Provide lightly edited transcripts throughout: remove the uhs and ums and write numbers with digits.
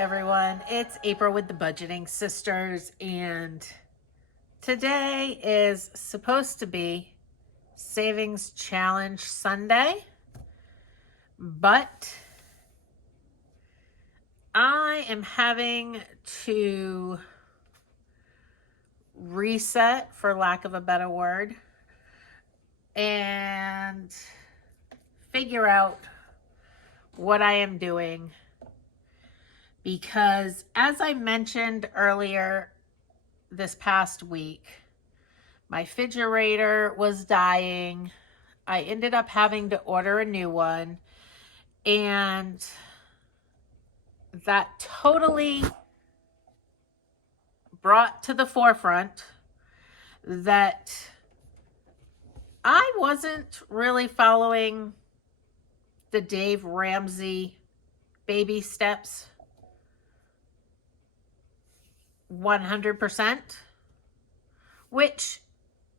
everyone, it's April with the Budgeting Sisters, and today is supposed to be Savings Challenge Sunday, but I am having to reset, for lack of a better word, and figure out what I am doing. Because as I mentioned earlier this past week, my refrigerator was dying. I ended up having to order a new one, and that totally brought to the forefront that I wasn't really following the Dave Ramsey baby steps 100%, which,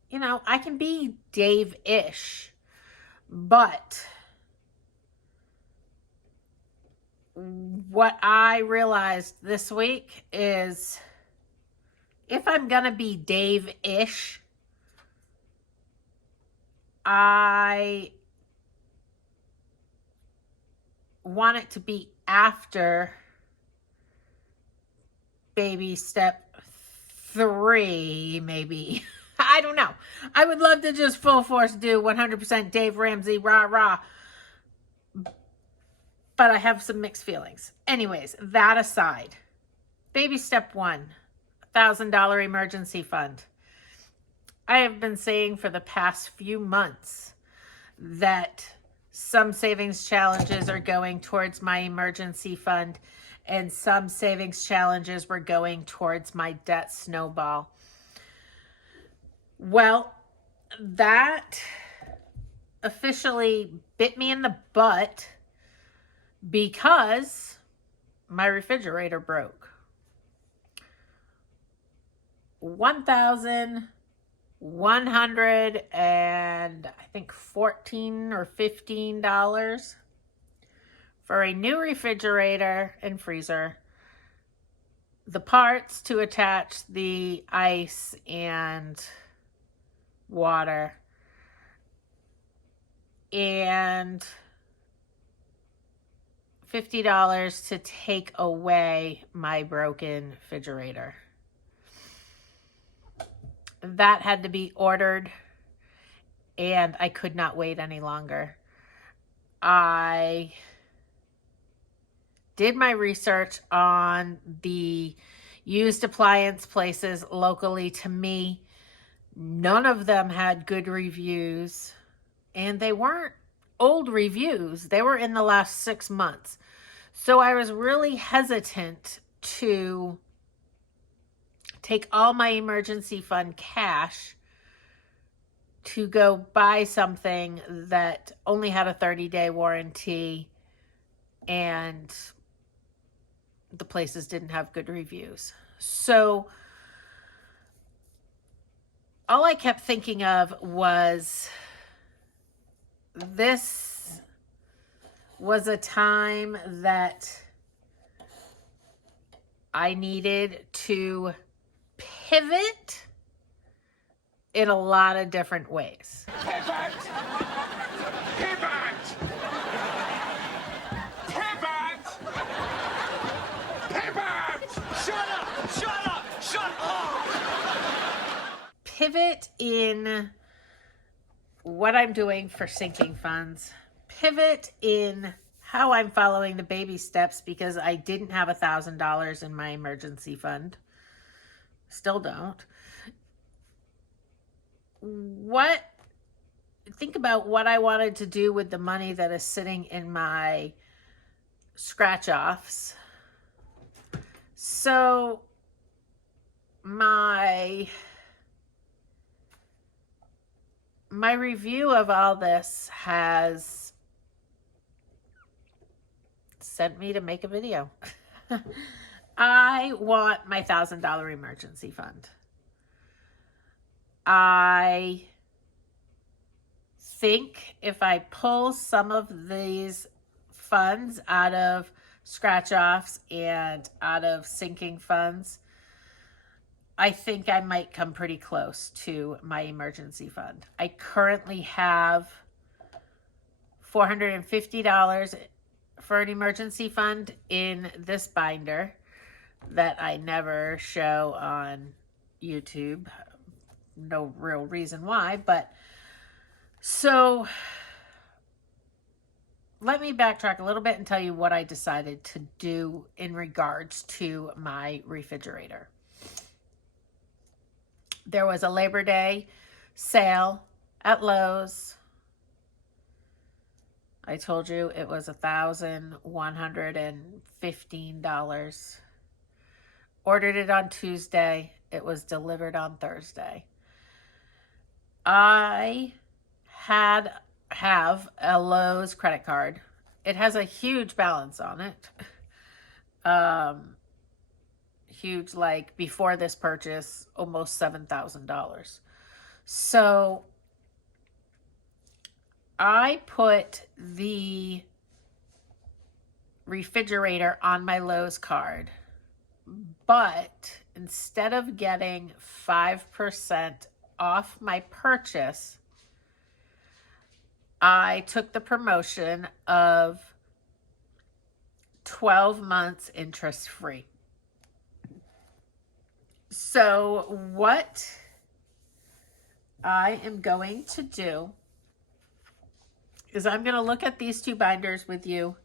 you know, I can be Dave-ish, but what I realized this week is if I'm going to be Dave-ish, I want it to be after baby step 3, maybe. I don't know. I would love to just full force do 100% Dave Ramsey, rah, rah. But I have some mixed feelings. Anyways, that aside, baby step 1, $1,000 emergency fund. I have been saying for the past few months that some savings challenges are going towards my emergency fund and some savings challenges were going towards my debt snowball. Well, that officially bit me in the butt because my refrigerator broke. $1,100 and I think $14 or $15 for a new refrigerator and freezer, the parts to attach the ice and water, and $50 to take away my broken refrigerator. That had to be ordered, and I could not wait any longer. I did my research on the used appliance places locally to me. None of them had good reviews, and they weren't old reviews. They were in the last 6 months. So I was really hesitant to take all my emergency fund cash to go buy something that only had a 30-day warranty and the places didn't have good reviews. So all I kept thinking of was this was a time that I needed to pivot in a lot of different ways. Pivot! Pivot! Pivot! Pivot! Shut up! Shut up! Shut up! Pivot in what I'm doing for sinking funds. Pivot in how I'm following the baby steps because I didn't have $1,000 in my emergency fund. Still don't. Think about what I wanted to do with the money that is sitting in my scratch offs. So my review of all this has sent me to make a video. I want my $1,000 emergency fund. I think if I pull some of these funds out of scratch-offs and out of sinking funds, I think I might come pretty close to my emergency fund. I currently have $450 for an emergency fund in this binder that I never show on YouTube. No real reason why, but so let me backtrack a little bit and tell you what I decided to do in regards to my refrigerator. There was a Labor Day sale at Lowe's. I told you it was $1,115. Ordered it on Tuesday. It was delivered on Thursday. I have a Lowe's credit card. It has a huge balance on it. Huge, like before this purchase, almost $7,000. So I put the refrigerator on my Lowe's card, but instead of getting 5% off my purchase, I took the promotion of 12 months interest free. So what I am going to do is I'm going to look at these two binders with you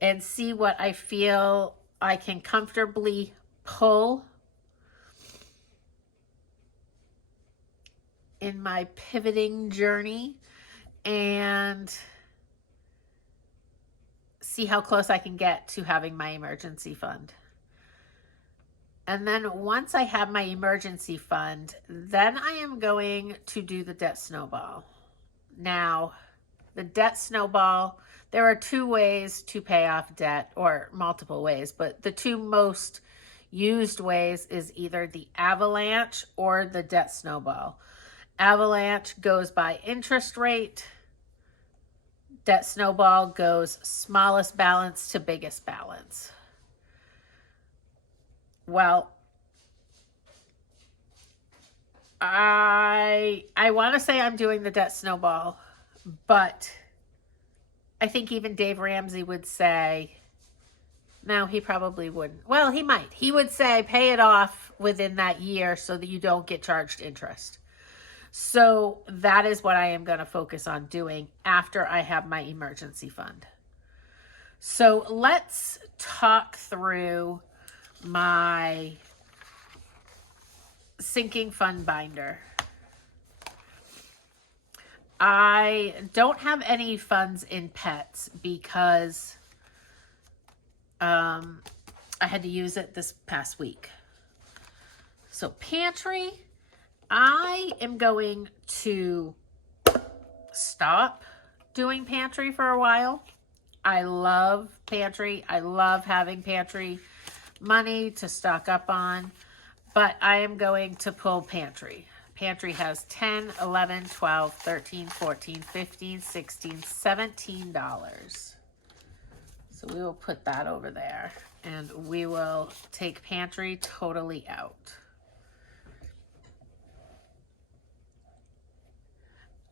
and see what I feel I can comfortably pull in my pivoting journey and see how close I can get to having my emergency fund. And then once I have my emergency fund, then I am going to do the debt snowball. Now, the debt snowball, there are two ways to pay off debt, or multiple ways, but the two most used ways is either the avalanche or the debt snowball. Avalanche goes by interest rate. Debt snowball goes smallest balance to biggest balance. Well, I want to say I'm doing the debt snowball, but I think even Dave Ramsey would say, no, he probably wouldn't. Well, he might. He would say pay it off within that year so that you don't get charged interest. So that is what I am going to focus on doing after I have my emergency fund. So let's talk through my sinking fund binder. I don't have any funds in pets because I had to use it this past week. So pantry, I am going to stop doing pantry for a while. I love pantry. I love having pantry money to stock up on, but I am going to pull pantry. Pantry has $10, $11, $12, $13, $14, $15, $16, $17. So we will put that over there and we will take pantry totally out.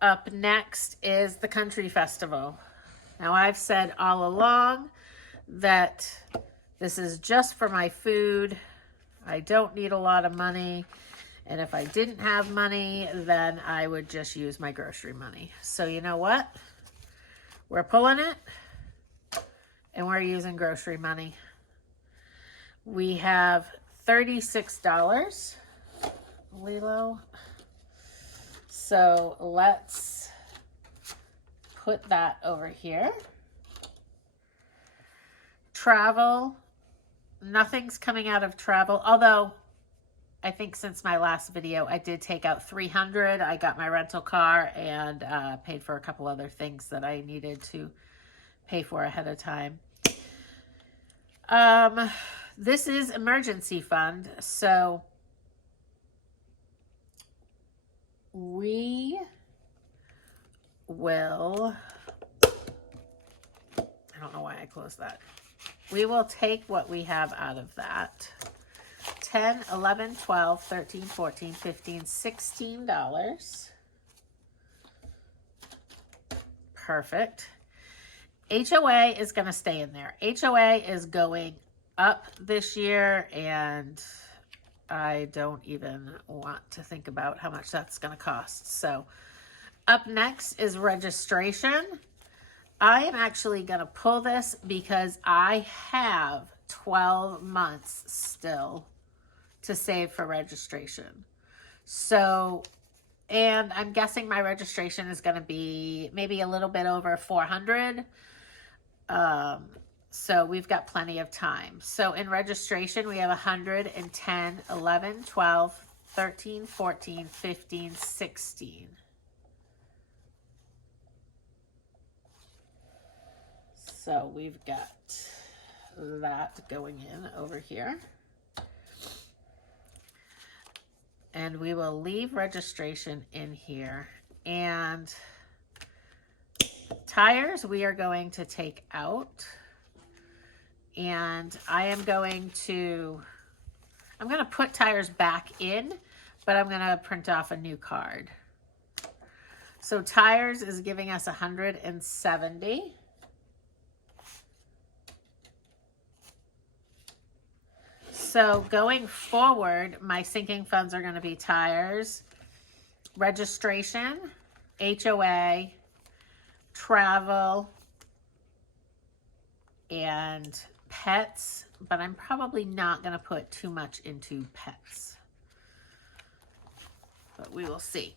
Up next is the Country Festival. Now I've said all along that this is just for my food. I don't need a lot of money. And if I didn't have money, then I would just use my grocery money. So you know what? We're pulling it and we're using grocery money. We have $36, Lilo. So let's put that over here. Travel, nothing's coming out of travel, although I think since my last video I did take out $300. I got my rental car and paid for a couple other things that I needed to pay for ahead of time. This is emergency fund, so we will, I don't know why I closed that. we will take what we have out of that. 10, 11, 12, 13, 14, 15, $16. Perfect. HOA is going to stay in there. HOA is going up this year, and I don't even want to think about how much that's going to cost. So up next is registration. I am actually going to pull this because I have 12 months still to save for registration. So, and I'm guessing my registration is going to be maybe a little bit over 400. So we've got plenty of time. So in registration, we have 110, 11, 12, 13, 14, 15, 16. So we've got that going in over here. And we will leave registration in here. And tires we are going to take out. And I'm going to put tires back in, but I'm going to print off a new card. So tires is giving us 170. So going forward, my sinking funds are going to be tires, registration, HOA, travel, and pets, but I'm probably not going to put too much into pets. But we will see.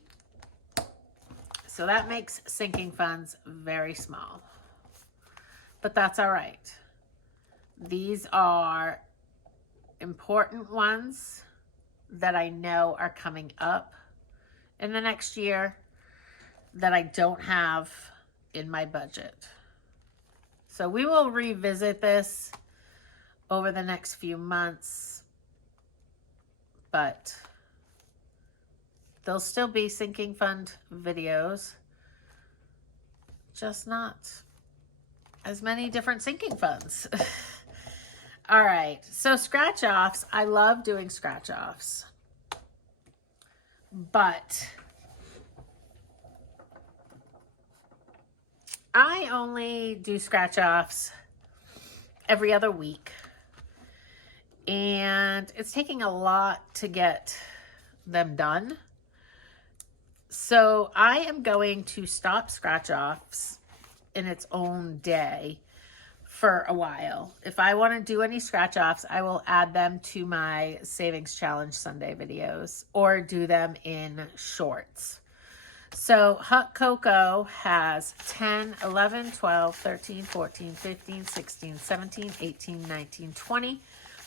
So that makes sinking funds very small. But that's all right. These are important ones that I know are coming up in the next year that I don't have in my budget. So we will revisit this over the next few months, but there'll still be sinking fund videos, just not as many different sinking funds. All right, so scratch offs. I love doing scratch offs, but I only do scratch offs every other week, and it's taking a lot to get them done. So I am going to stop scratch offs in its own day for a while. If I want to do any scratch offs, I will add them to my Savings Challenge Sunday videos or do them in shorts. So Hot Cocoa has 10, 11, 12, 13, 14, 15, 16, 17, 18, 19, 20,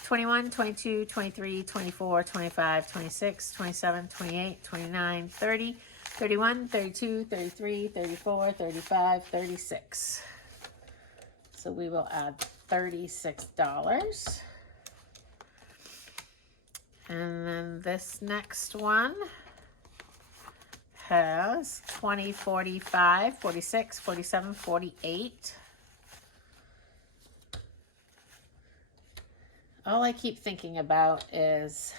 21, 22, 23, 24, 25, 26, 27, 28, 29, 30, 31, 32, 33, 34, 35, 36. So we will add $36. And then this next one has 20, 45, 46, 47, 48. All I keep thinking about is,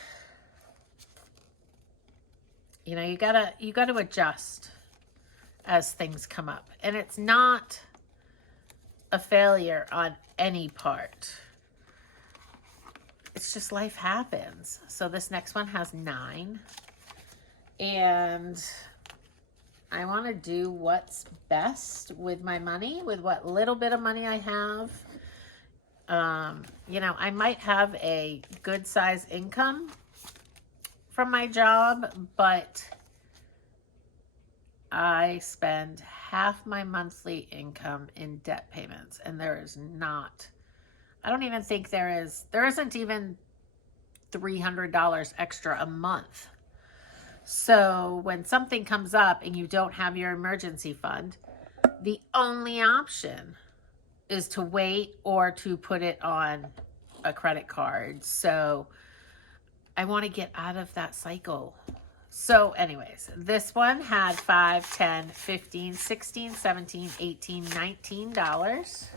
you know, you gotta adjust as things come up. And it's not a failure on any part. It's just life happens. So this next one has 9. And I want to do what's best with my money, with what little bit of money I have. You know, I might have a good size income from my job, but I spend half my monthly income in debt payments, and there is not, I don't even think there isn't even $300 extra a month. So when something comes up and you don't have your emergency fund, the only option is to wait or to put it on a credit card. So I want to get out of that cycle. So anyways, this one had 5, 10, 15, 16, 17, 18, $19.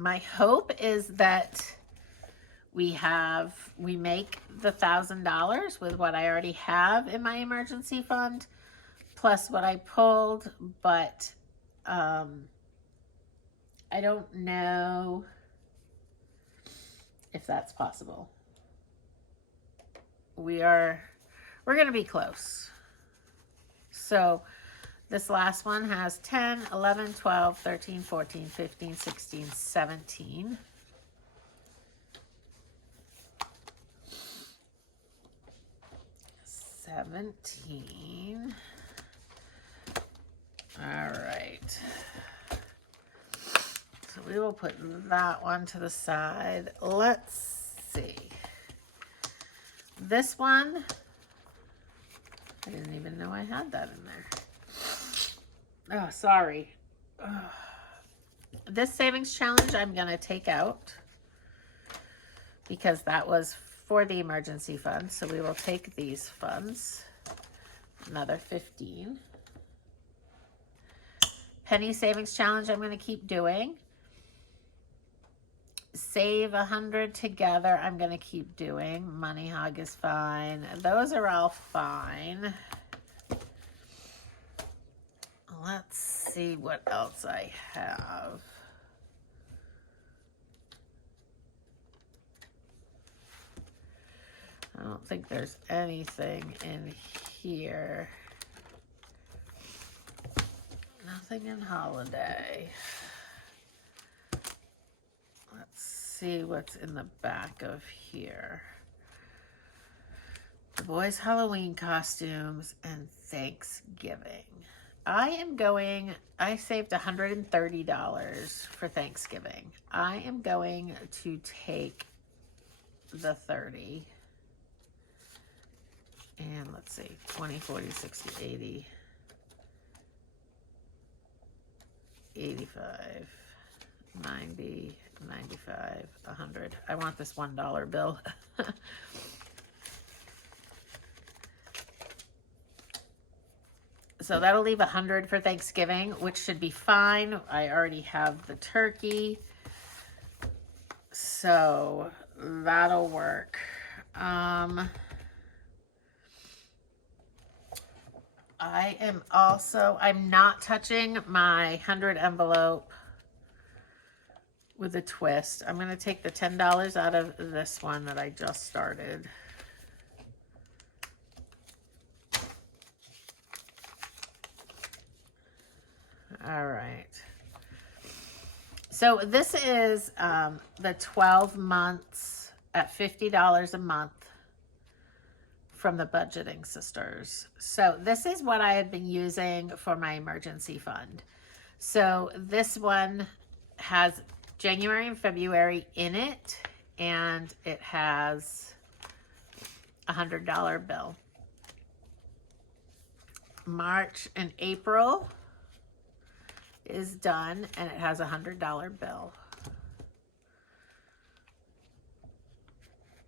My hope is that we make the $1,000 with what I already have in my emergency fund, plus what I pulled, but I don't know if that's possible. We're going to be close. So this last one has 10, 11, 12, 13, 14, 15, 16, 17. All right. So we will put that one to the side. Let's see. This one, I didn't even know I had that in there. Oh, sorry. This savings challenge I'm going to take out because that was for the emergency fund. So we will take these funds. Another 15. Penny savings challenge I'm going to keep doing. Save 100 together I'm going to keep doing. Money hog is fine. Those are all fine. Let's see what else I have. I don't think there's anything in here. Nothing in holiday. Let's see what's in the back of here. The boys' Halloween costumes and Thanksgiving. I saved $130 for Thanksgiving. I am going to take the 30. And let's see, 20, 40, 60, 80, 85, 90, 95, 100. I want this $1 bill. So that'll leave 100 for Thanksgiving, which should be fine. I already have the turkey. So that'll work. I'm not touching my 100 envelope with a twist. I'm going to take the $10 out of this one that I just started. All right. So this is the 12 months at $50 a month from the Budgeting Sisters. So this is what I had been using for my emergency fund. So this one has January and February in it, and it has a $100 bill. March and April is done, and it has a $100 bill.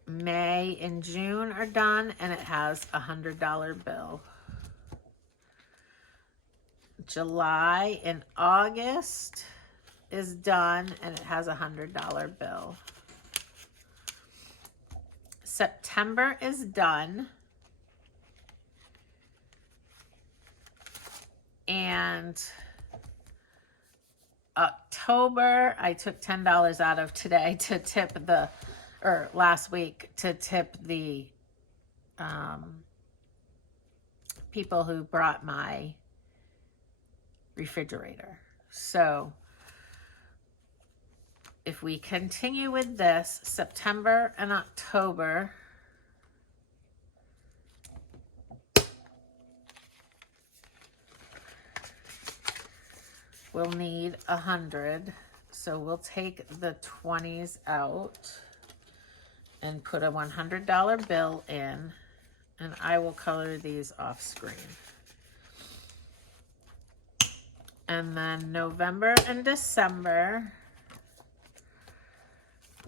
May and June are done, and it has a $100 bill. July and August is done, and it has a $100 bill. September is done, and October, I took $10 out of today to tip last week to tip the people who brought my refrigerator. So if we continue with this, September and October, we'll need 100. So we'll take the 20s out and put a $100 bill in, and I will color these off screen. And then November and December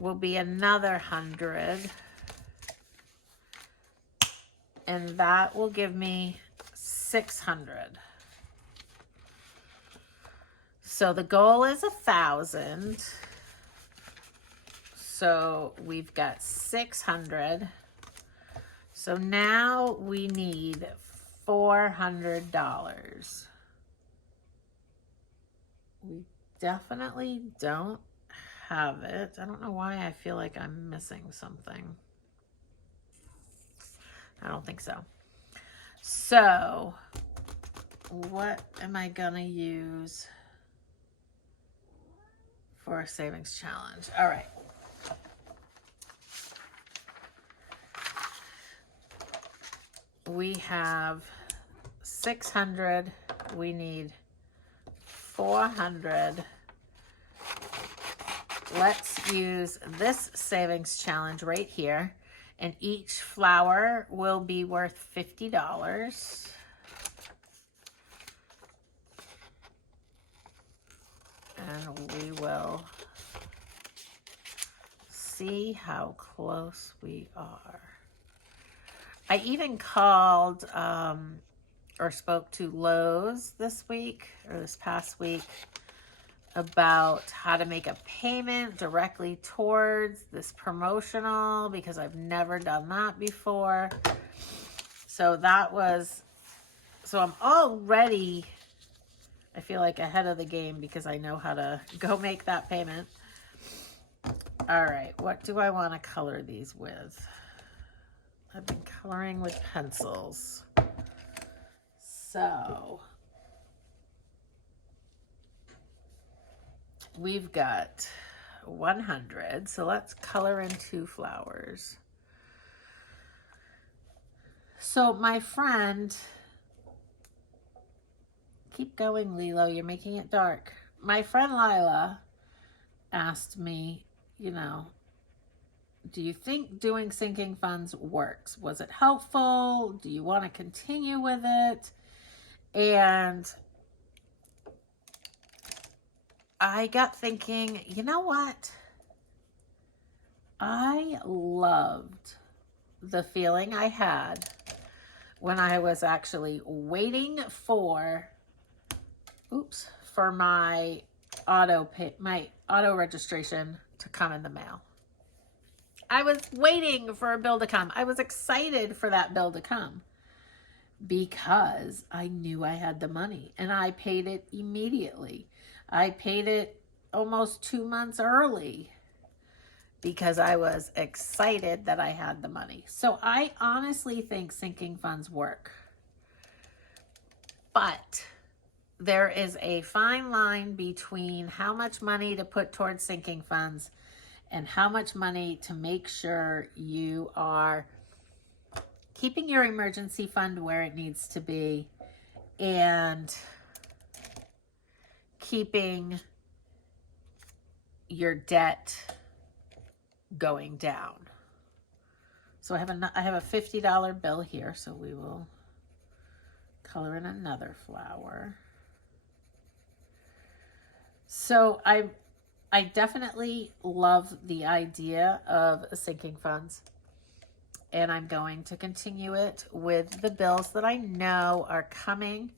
will be another 100, and that will give me 600. So the goal is 1,000. So we've got 600. So now we need $400. We definitely don't have it. I don't know why I feel like I'm missing something. I don't think so. So what am I gonna use for a savings challenge? All right. We have 600. We need 400. Let's use this savings challenge right here. And each flower will be worth $50. And we will see how close we are. I even called or spoke to Lowe's this week or this past week about how to make a payment directly towards this promotional, because I've never done that before. So I'm already, I feel like, ahead of the game because I know how to go make that payment. All right, what do I want to color these with? I've been coloring with pencils. So we've got 100. So let's color in 2 flowers. So my friend, keep going, Lilo, you're making it dark. My friend Lila asked me, you know, do you think doing sinking funds works? Was it helpful? Do you want to continue with it? And I got thinking, you know what? I loved the feeling I had when I was actually waiting for my auto registration to come in the mail. I was waiting for a bill to come. I was excited for that bill to come because I knew I had the money and I paid it immediately. I paid it almost 2 months early because I was excited that I had the money. So I honestly think sinking funds work. But there is a fine line between how much money to put towards sinking funds and how much money to make sure you are keeping your emergency fund where it needs to be and keeping your debt going down. So I have a $50 bill here, so we will color in another flower. So I definitely love the idea of sinking funds, and I'm going to continue it with the bills that I know are coming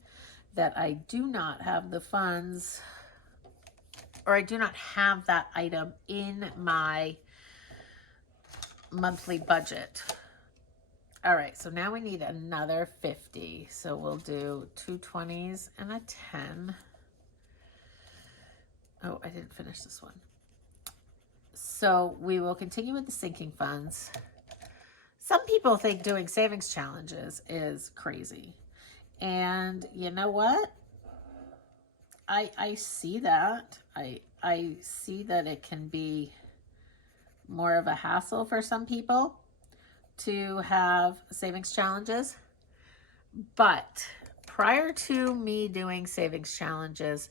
that I do not have the funds, or I do not have that item in my monthly budget. All right, so now we need another 50. So we'll do 2 20s and a 10. Oh, I didn't finish this one. So we will continue with the sinking funds. Some people think doing savings challenges is crazy. And you know what? I see that. I see that it can be more of a hassle for some people to have savings challenges. But prior to me doing savings challenges,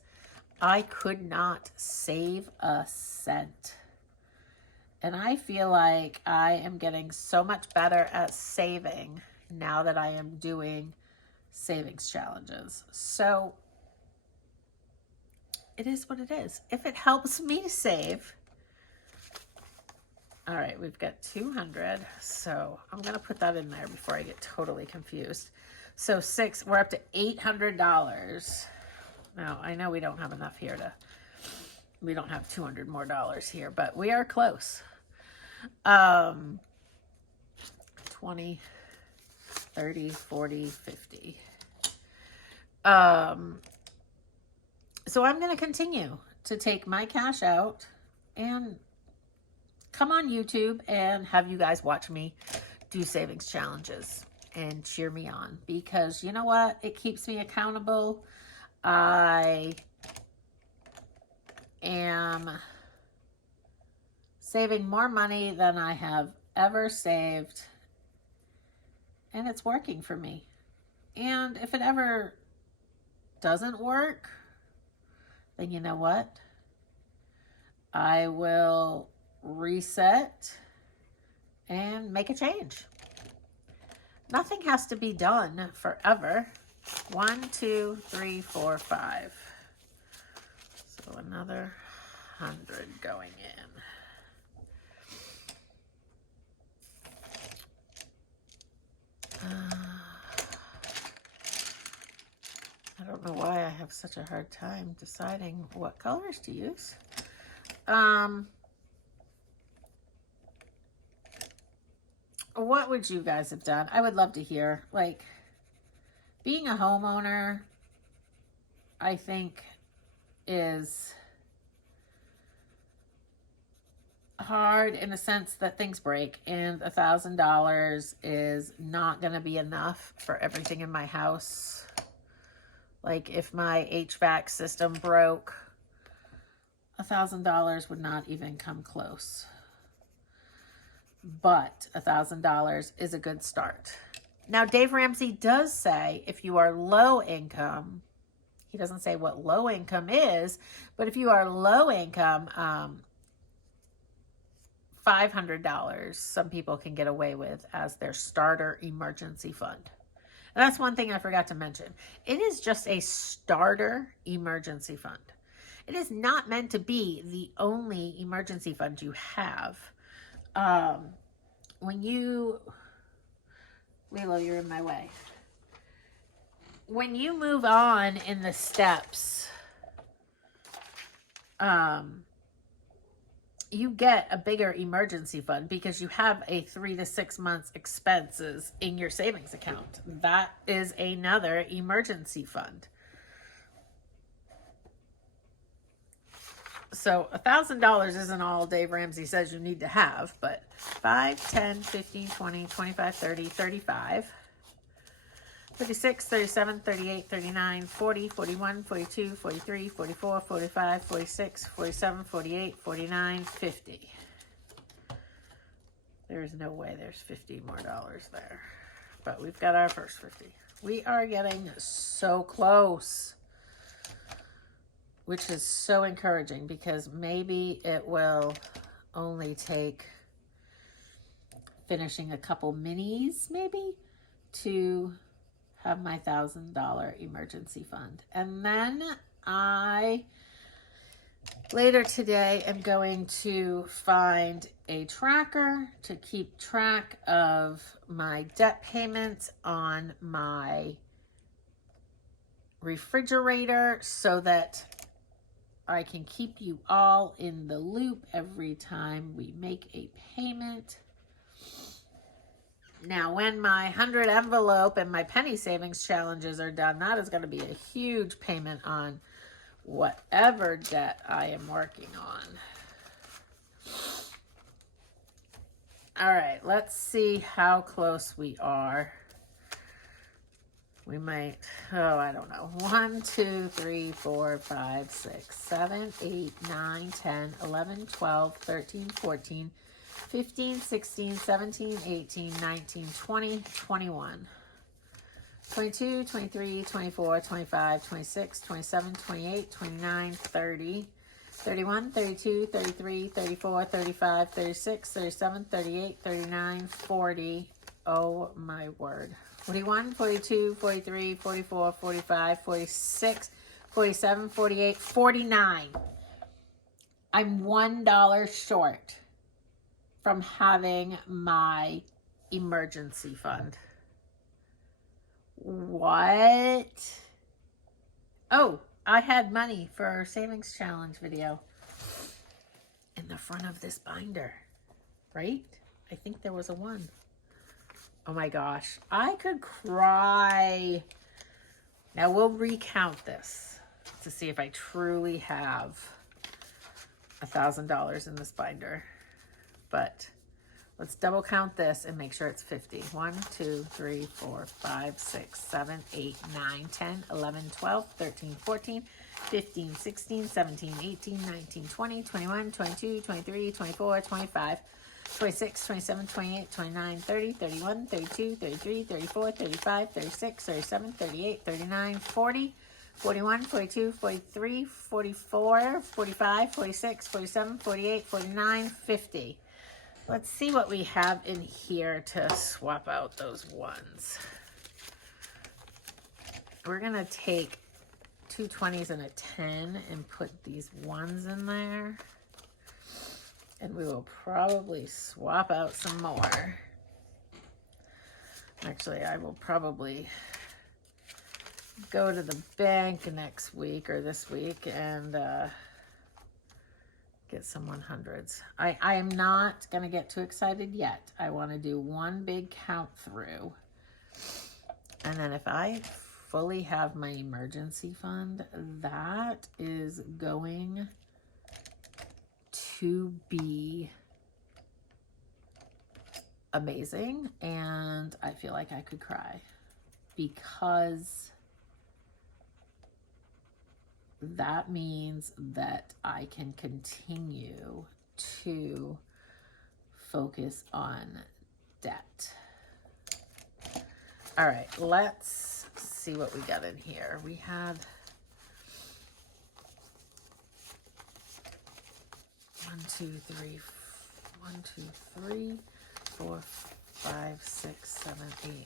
I could not save a cent. And I feel like I am getting so much better at saving now that I am doing savings challenges. So it is what it is. If it helps me save. All right, we've got 200. So I'm going to put that in there before I get totally confused. So we're up to $800. Now, I know we don't have enough here we don't have $200 more here, but we are close. 20, 30, 40, 50. So I'm going to continue to take my cash out and come on YouTube and have you guys watch me do savings challenges and cheer me on, because you know what? It keeps me accountable. I am saving more money than I have ever saved, and it's working for me. And if it ever doesn't work, then you know what? I will reset and make a change. Nothing has to be done forever. 1, 2, 3, 4, 5. So another 100 going in. I don't know why I have such a hard time deciding what colors to use. What would you guys have done? I would love to hear. Like, being a homeowner, I think, is hard in the sense that things break, and $1,000 is not going to be enough for everything in my house. Like, if my HVAC system broke, $1,000 would not even come close. But $1,000 is a good start. Now, Dave Ramsey does say if you are low income, he doesn't say what low income is, but if you are low income, $500 some people can get away with as their starter emergency fund. And that's one thing I forgot to mention. It is just a starter emergency fund. It is not meant to be the only emergency fund you have. When you, Lilo, you're in my way. When you move on in the steps, you get a bigger emergency fund because you have a 3 to 6 months expenses in your savings account. That is another emergency fund. So $1,000 isn't all Dave Ramsey says you need to have, but 5, 10, 15, 20, 25, 30, 35, 36, 37, 38, 39, 40, 41, 42, 43, 44, 45, 46, 47, 48, 49, 50. There's no way there's 50 more dollars there. But we've got our first 50. We are getting so close, which is so encouraging, because maybe it will only take finishing a couple minis, maybe, to have my $1,000 emergency fund. And then I, later today, am going to find a tracker to keep track of my debt payments on my refrigerator so that I can keep you all in the loop every time we make a payment. Now, when my 100 envelope and my penny savings challenges are done, that is going to be a huge payment on whatever debt I am working on. All right, let's see how close we are. We might, I don't know. 1, 2, 3, 4, 5, 6, 7, 8, 9, 10, 11, 12, 13, 14, 15, 16, 17, 18, 19, 20, 21, 22, 23, 24, 25, 26, 27, 28, 29, 30, 31, 32, 33, 34, 35, 36, 37, 38, 39, 40. Oh my word. 41, 42, 43, 44, 45, 46, 47, 48, 49. I'm $1 short from having my emergency fund. What? Oh, I had money for our savings challenge video in the front of this binder right? I think there was a 1. Oh my gosh, I could cry. Now we'll recount this to see if I truly have $1,000 in this binder. But let's double count this and make sure it's 50. 1, 2, 3, 4, 5, 6, 7, 8, 9, 10, 11, 12, 13, 14, 15, 16, 17, 18, 19, 20, 21, 22, 23, 24, 25, 26, 27, 28, 29, 30, 31, 32, 33, 34, 35, 36, 37, 38, 39, 40, 41, 42, 43, 44, 45, 46, 47, 48, 49, 50. Let's see what we have in here to swap out those 1s. We're going to take 2 20s and a 10 and put these 1s in there. And we will probably swap out some more. Actually, I will probably go to the bank next week or this week and get some 100s. I am not going to get too excited yet. I want to do one big count through. And then if I fully have my emergency fund, that is going to be amazing. And I feel like I could cry because that means that I can continue to focus on debt. All right, let's see what we got in here. We had 1, 2, 3, 4, 5, 6, 7, 8, 9,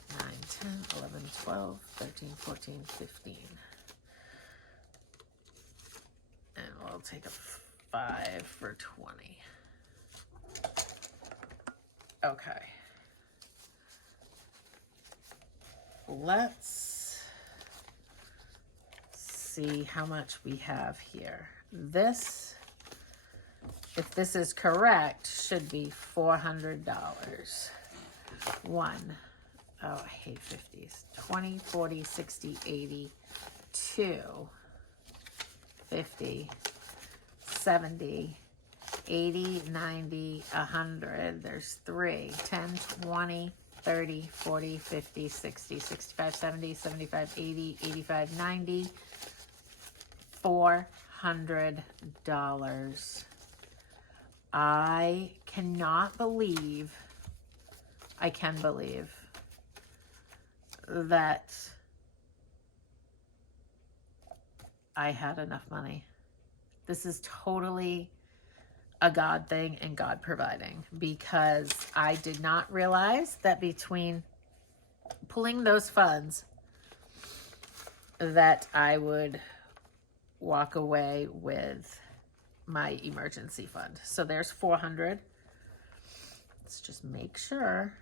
10, 11, 12, 13, 14, 15. And we'll take a 5 for 20. Okay. Let's see how much we have here. This, if this is correct, should be $400. 1, oh, I hate 50s. 20, 40, 60, 80, 2, 50, 70, 80, 90, 100. There's 3, 10, 20, 30, 40, 50, 60, 65, 70, 75, 80, 85, 90, $400. I cannot believe, I can believe that I had enough money. This is totally a God thing and God providing, because I did not realize that between pulling those funds that I would walk away with my emergency fund. So there's 400. Let's just make sure.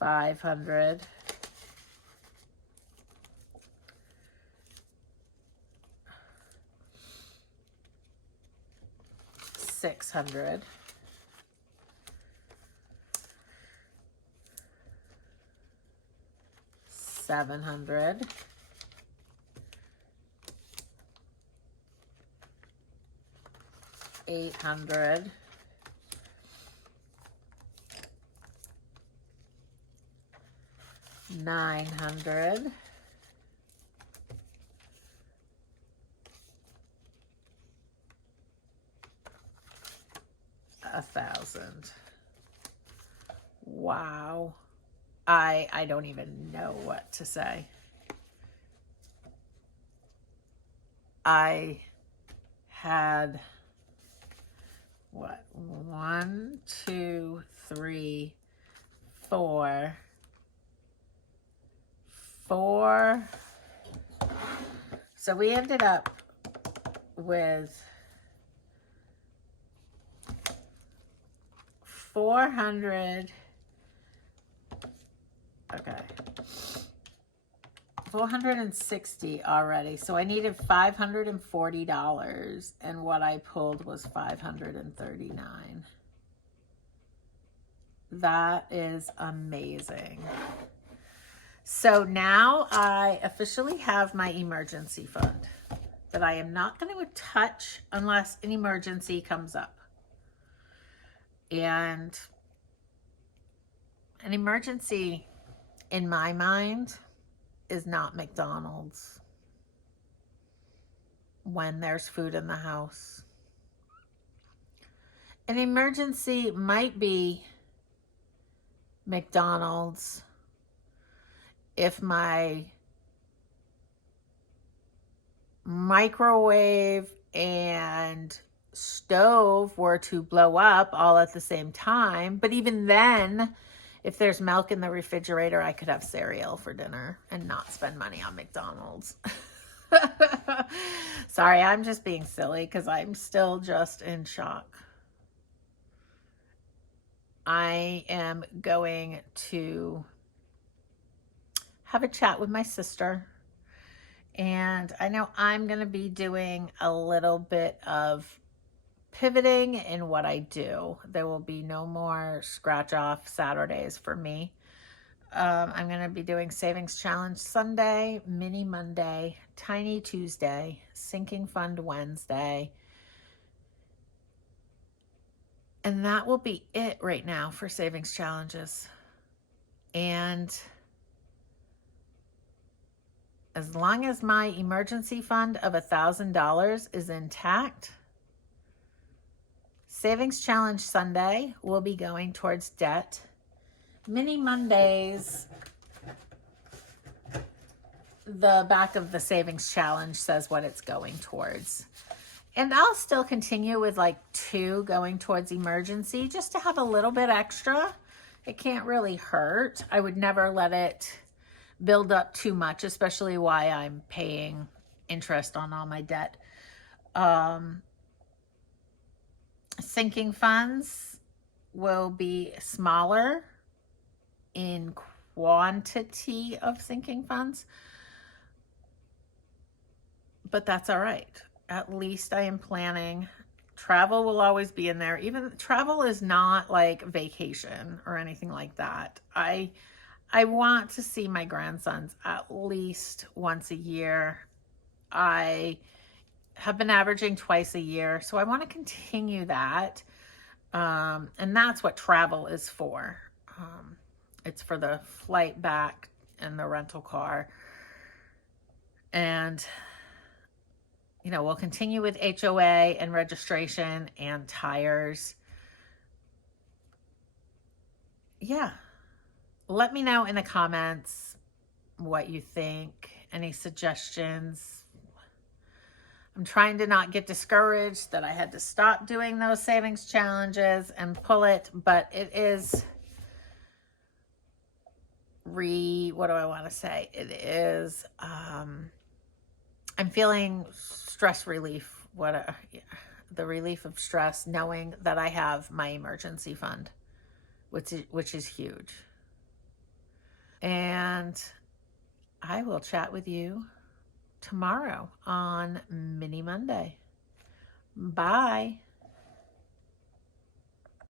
500. 600. 700. 800. 900. 1,000. Wow. I don't even know what to say. I had what? 1, 2, 3, 4. So we ended up with 400. Okay. 460 already. So I needed $540, and what I pulled was $539. That is amazing. So now I officially have my emergency fund that I am not going to touch unless an emergency comes up. And an emergency, in my mind, is not McDonald's when there's food in the house. An emergency might be McDonald's if my microwave and stove were to blow up all at the same time. But even then, if there's milk in the refrigerator, I could have cereal for dinner and not spend money on McDonald's. Sorry, I'm just being silly because I'm still just in shock. I am going to have a chat with my sister, and I know I'm going to be doing a little bit of pivoting in what I do. There will be no more scratch off Saturdays for me. I'm going to be doing Savings Challenge Sunday, Mini Monday, Tiny Tuesday, Sinking Fund Wednesday. And that will be it right now for Savings Challenges. And as long as my emergency fund of $1,000 is intact, Savings Challenge Sunday will be going towards debt. Mini Mondays, the back of the Savings Challenge says what it's going towards. And I'll still continue with like 2 going towards emergency just to have a little bit extra. It can't really hurt. I would never let it build up too much, especially why I'm paying interest on all my debt. Sinking funds will be smaller in quantity of sinking funds, but that's all right. At least I am planning. Travel will always be in there. Even travel is not like vacation or anything like that. I want to see my grandsons at least once a year. I have been averaging twice a year, so I want to continue that. And that's what travel is for. It's for the flight back and the rental car. And, you know, we'll continue with HOA and registration and tires. Yeah. Let me know in the comments what you think, any suggestions. I'm trying to not get discouraged that I had to stop doing those savings challenges and pull it, but it is what do I want to say? It is, I'm feeling stress relief. The relief of stress, knowing that I have my emergency fund, which is huge. And I will chat with you tomorrow on Mini Monday. Bye.